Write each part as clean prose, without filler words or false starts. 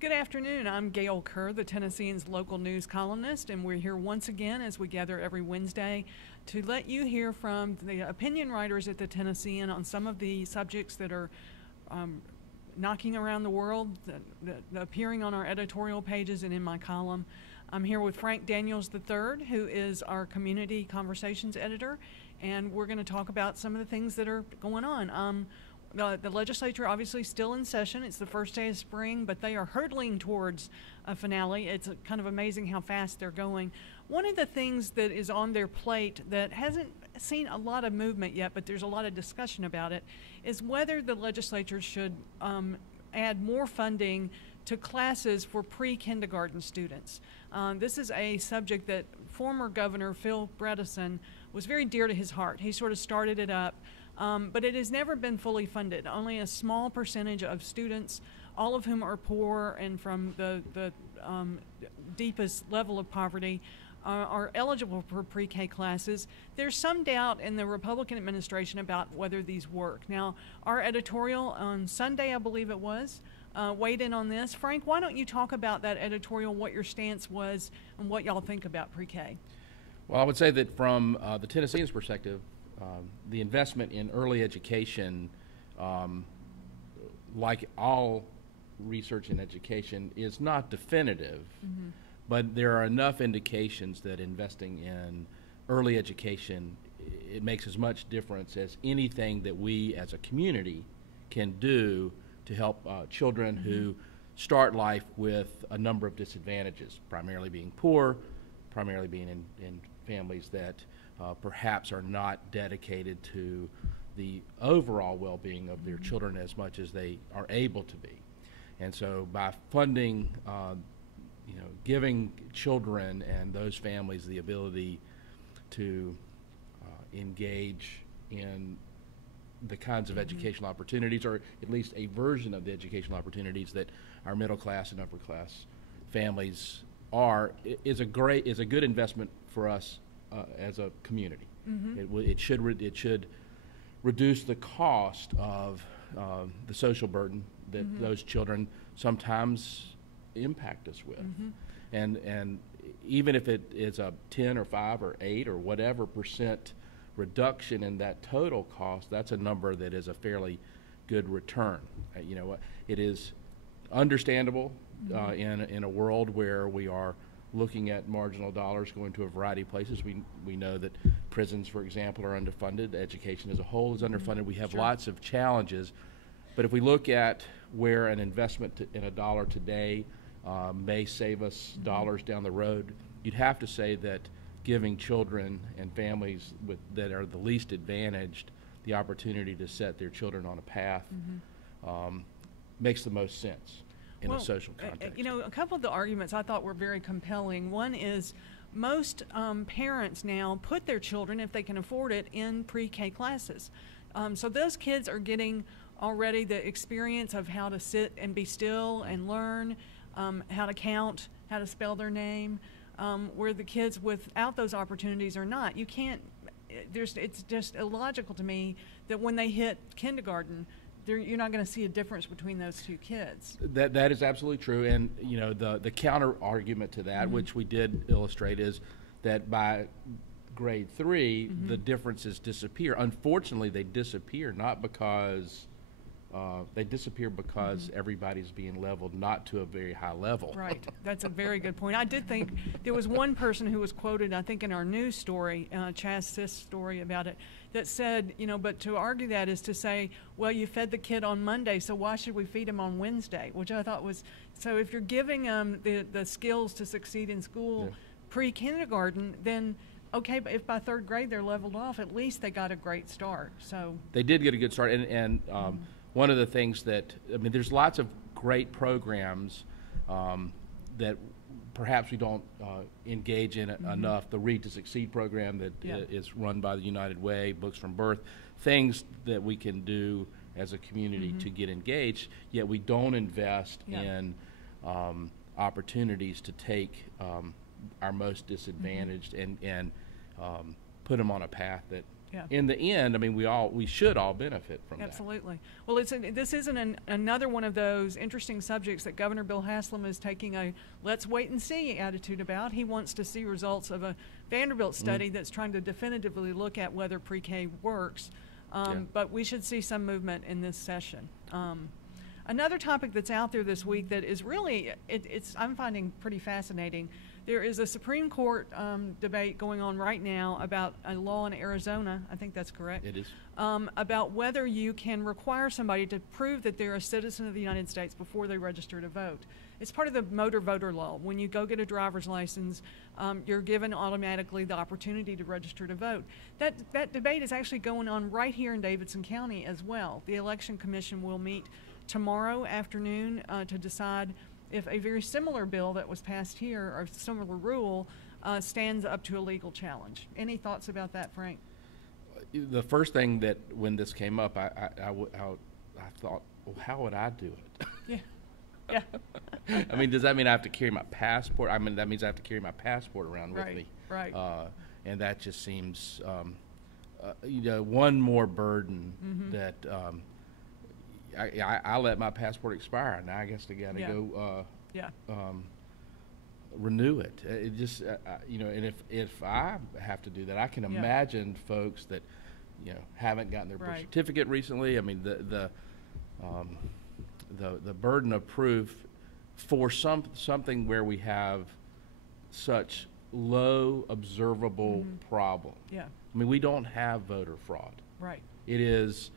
Good afternoon. I'm Gail Kerr, the Tennessean's local news columnist, and we're here once again as we gather every Wednesday to let you hear from the opinion writers at the Tennessean on some of the subjects that are knocking around the world, appearing on our editorial pages and in my column. I'm here with Frank Daniels III, who is our community conversations editor, and we're going to talk about some of the things that are going on. The legislature obviously still in session. It's the first day of spring, but they are hurtling towards a finale. It's kind of amazing how fast they're going. One of the things that is on their plate that hasn't seen a lot of movement yet, but there's a lot of discussion about it, is whether the legislature should add more funding to classes for pre-kindergarten students. This is a subject that former Governor Phil Bredesen was very dear to his heart. He sort of started it up. But it has never been fully funded. Only a small percentage of students, all of whom are poor and from the deepest level of poverty, are eligible for pre-K classes. There's some doubt in the Republican administration about whether these work. Now, our editorial on Sunday, I believe it was, weighed in on this. Frank, why don't you talk about that editorial, what your stance was, and what y'all think about pre-K? Well, I would say that from the Tennessean's perspective, the investment in early education, like all research in education, is not definitive, but there are enough indications that investing in early education, it makes as much difference as anything that we as a community can do to help children who start life with a number of disadvantages, primarily being poor, primarily being in families that perhaps are not dedicated to the overall well-being of their children as much as they are able to be. And so by funding, giving children and those families the ability to engage in the kinds of educational opportunities, or at least a version of the educational opportunities that our middle class and upper class families are, is a good investment for us as a community. It should reduce the cost of the social burden that those children sometimes impact us with. And even if it is a 10 or 5 or 8 or whatever % reduction in that total cost, that's a number that is a fairly good return. It is understandable in a world where we are looking at marginal dollars going to a variety of places. We know that prisons, for example, are underfunded. Education as a whole is underfunded. We have lots of challenges. But if we look at where an investment in a dollar today may save us dollars down the road, you'd have to say that giving children and families that are the least advantaged the opportunity to set their children on a path makes the most sense in a social context. A couple of the arguments I thought were very compelling. One is most parents now put their children, if they can afford it, in pre-K classes. So those kids are getting already the experience of how to sit and be still and learn, how to count, how to spell their name, where the kids without those opportunities are not. You can't, it's just illogical to me that when they hit kindergarten, you're not going to see a difference between those two kids. That is absolutely true, and the counter argument to that, which we did illustrate, is that by grade 3, the differences disappear. Unfortunately, they disappear not because everybody's being leveled not to a very high level. Right. That's a very good point. I did think there was one person who was quoted, I think, in our news story, Chaz Siss story about it, that said, but to argue that is to say, well, you fed the kid on Monday, so why should we feed him on Wednesday? Which I thought was, so if you're giving them the skills to succeed in school pre-kindergarten, then okay, but if by 3rd grade they're leveled off, at least they got a great start. So they did get a good start, and one of the things that, there's lots of great programs that perhaps we don't engage in enough. The Read to Succeed program that is run by the United Way, Books from Birth, things that we can do as a community to get engaged, yet we don't invest in opportunities to take our most disadvantaged and put them on a path that Yeah. in the end, I mean, we should all benefit from that. Absolutely. Well, this isn't another one of those interesting subjects that Governor Bill Haslam is taking a let's wait and see attitude about. He wants to see results of a Vanderbilt study that's trying to definitively look at whether pre-K works. But we should see some movement in this session. Another topic that's out there this week that is really, I'm finding pretty fascinating. There is a Supreme Court debate going on right now about a law in Arizona, I think that's correct. It is. About whether you can require somebody to prove that they're a citizen of the United States before they register to vote. It's part of the motor voter law. When you go get a driver's license, you're given automatically the opportunity to register to vote. That debate is actually going on right here in Davidson County as well. The Election Commission will meet tomorrow afternoon to decide if a very similar bill that was passed here, or similar rule, stands up to a legal challenge. Any thoughts about that, Frank? The first thing that when this came up, I thought, well, how would I do it? Yeah. Yeah. I mean, does that mean I have to carry my passport? I mean, that means I have to carry my passport around with me. Right. And that just seems, one more burden that I let my passport expire. Now I guess I got to go renew it. It just, and if I have to do that, I can imagine folks that, haven't gotten their birth certificate recently. I mean, the burden of proof for something where we have such low observable problem. Yeah. I mean, we don't have voter fraud. Right. It is.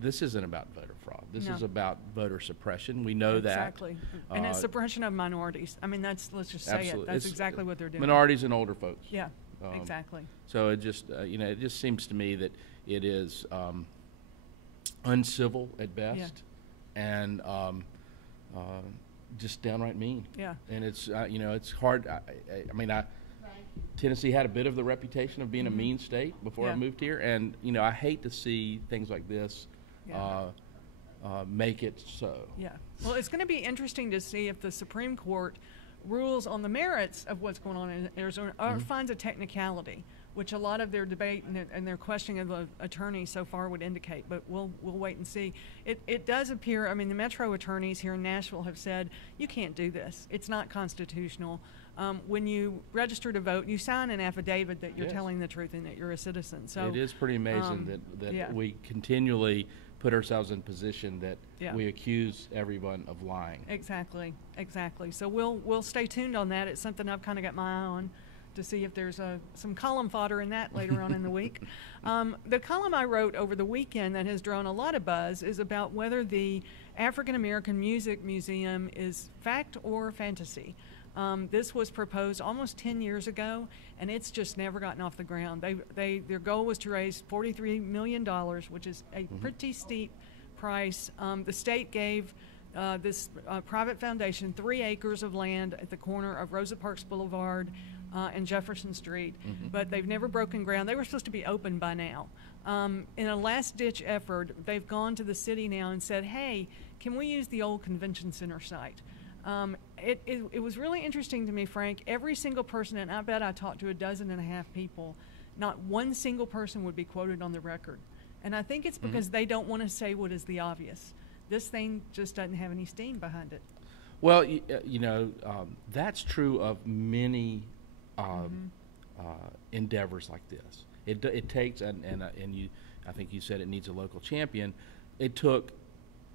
This isn't about voter fraud. This is about voter suppression. We know that. Exactly. And it's suppression of minorities. I mean, let's just say absolutely. it. That's It's exactly what they're doing. Minorities and older folks. Yeah, exactly. So it just, it just seems to me that it is uncivil at best and just downright mean. Yeah. And it's, it's hard. I mean, Tennessee had a bit of the reputation of being a mean state before I moved here. And, I hate to see things like this make it so. Yeah. Well, it's going to be interesting to see if the Supreme Court rules on the merits of what's going on in Arizona or finds a technicality, which a lot of their debate and their questioning of the attorneys so far would indicate. But we'll wait and see. It does appear, I mean, the metro attorneys here in Nashville have said, you can't do this. It's not constitutional. When you register to vote, you sign an affidavit that you're telling the truth and that you're a citizen. So it is pretty amazing that we continually put ourselves in position that we accuse everyone of lying. Exactly. So we'll stay tuned on that. It's something I've kind of got my eye on to see if there's some column fodder in that later on in the week. The column I wrote over the weekend that has drawn a lot of buzz is about whether the African American Music Museum is fact or fantasy. This was proposed almost 10 years ago, and it's just never gotten off the ground. Their goal was to raise $43 million, which is a pretty steep price. The state gave this private foundation 3 acres of land at the corner of Rosa Parks Boulevard and Jefferson Street, but they've never broken ground. They were supposed to be open by now. In a last-ditch effort, they've gone to the city now and said, hey, can we use the old convention center site? It was really interesting to me, Frank. Every single person, and I bet I talked to 12.5 people, not one single person would be quoted on the record. And I think it's because they don't want to say what is the obvious. This thing just doesn't have any steam behind it. Well, that's true of many endeavors like this. It takes, and I think you said it needs a local champion. It took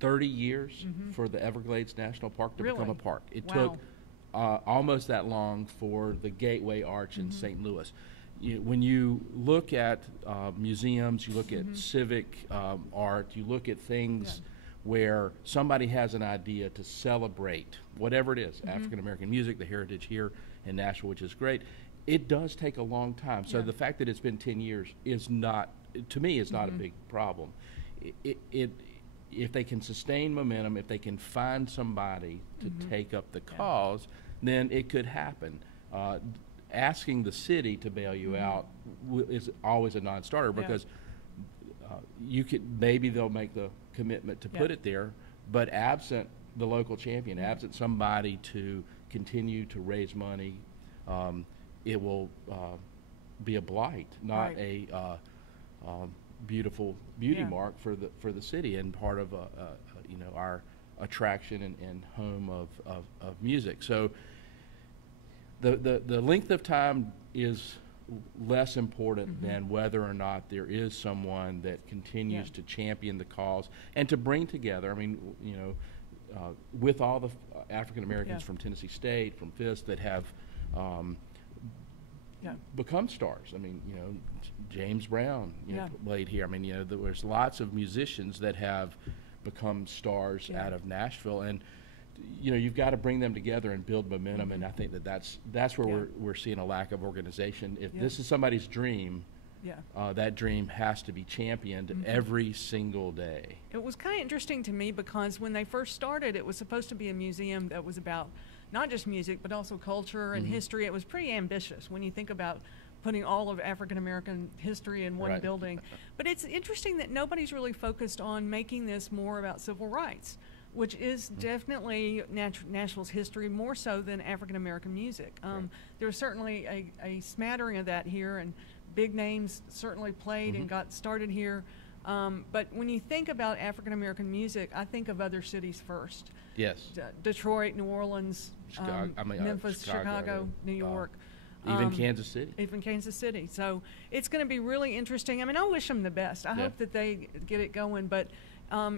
30 years for the Everglades National Park to become a park. It took almost that long for the Gateway Arch in St. Louis. When you look at museums, you look at civic art, you look at things where somebody has an idea to celebrate whatever it is, African American music, the heritage here in Nashville, which is great. It does take a long time. So the fact that it's been 10 years is not, to me, is not a big problem. If they can sustain momentum, if they can find somebody to take up the cause, then it could happen. Asking the city to bail you out is always a non-starter because maybe they'll make the commitment to put it there, but absent the local champion, absent somebody to continue to raise money, it will be a blight, not beautiful beauty Yeah. mark for the city and part of you know, our attraction and home of music. So the length of time is less important than whether or not there is someone that continues to champion the cause and to bring together. I mean, you know, with all the African Americans from Tennessee State, from Fisk, that have become stars. I mean, you know, James Brown, you know, played here. I mean, you know, there's lots of musicians that have become stars out of Nashville, and you know, you've got to bring them together and build momentum. And I think that's where we're seeing a lack of organization. If this is somebody's dream, that dream has to be championed every single day. It was kind of interesting to me because when they first started, it was supposed to be a museum that was about not just music, but also culture and history. It was pretty ambitious when you think about putting all of African American history in one building. But it's interesting that nobody's really focused on making this more about civil rights, which is definitely Nashville's history, more so than African American music. There's certainly a smattering of that here, and big names certainly played and got started here. But when you think about African American music, I think of other cities first. Yes. Detroit, New Orleans, Memphis, Chicago, New York. Even Kansas City. Even Kansas City. So it's going to be really interesting. I mean, I wish them the best. I hope that they get it going. But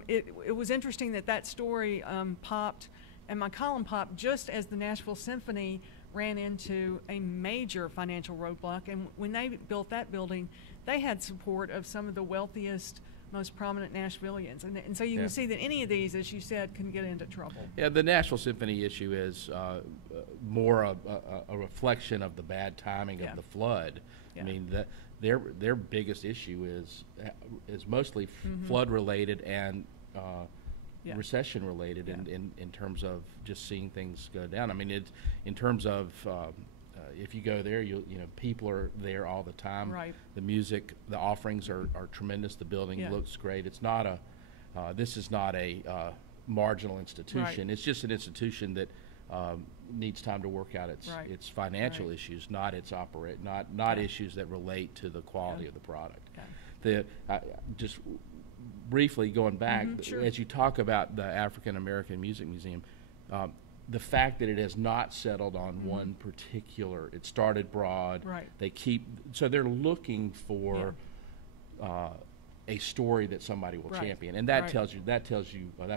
it was interesting that story popped, and my column popped just as the Nashville Symphony ran into a major financial roadblock. And when they built that building, they had support of some of the wealthiest, most prominent Nashvillians. And so you can see that any of these, as you said, can get into trouble. Yeah, the Nashville Symphony issue is more a reflection of the bad timing of the flood. I mean, their biggest issue is mostly flood related and recession related in terms of just seeing things go down. I mean, in terms of if you go there, you know, people are there all the time. Right. The music, the offerings are tremendous. The building looks great. It's not this is not a marginal institution. It's just an institution that needs time to work out its financial issues, not its not issues that relate to the quality of the product. Just briefly going back, as you talk about the African American Music Museum, the fact that it has not settled on one particular, it started broad. So they're looking for a story that somebody will champion, and that tells you that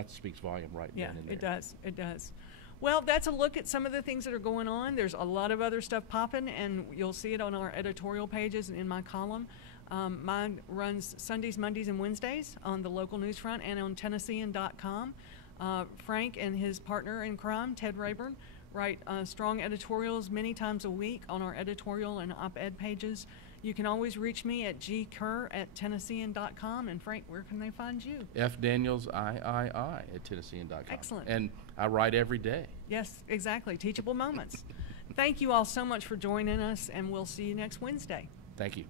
speaks volume then and there. It does. Well, that's a look at some of the things that are going on. There's a lot of other stuff popping, and you'll see it on our editorial pages and in my column. Mine runs Sundays, Mondays, and Wednesdays on the local news front and on Tennessean.com. Frank and his partner in crime, Ted Rayburn, write strong editorials many times a week on our editorial and op-ed pages. You can always reach me at gkerr@Tennessean.com. And Frank, where can they find you? FDanielsIII@Tennessean.com. Excellent. And I write every day. Yes, exactly. Teachable moments. Thank you all so much for joining us, and we'll see you next Wednesday. Thank you.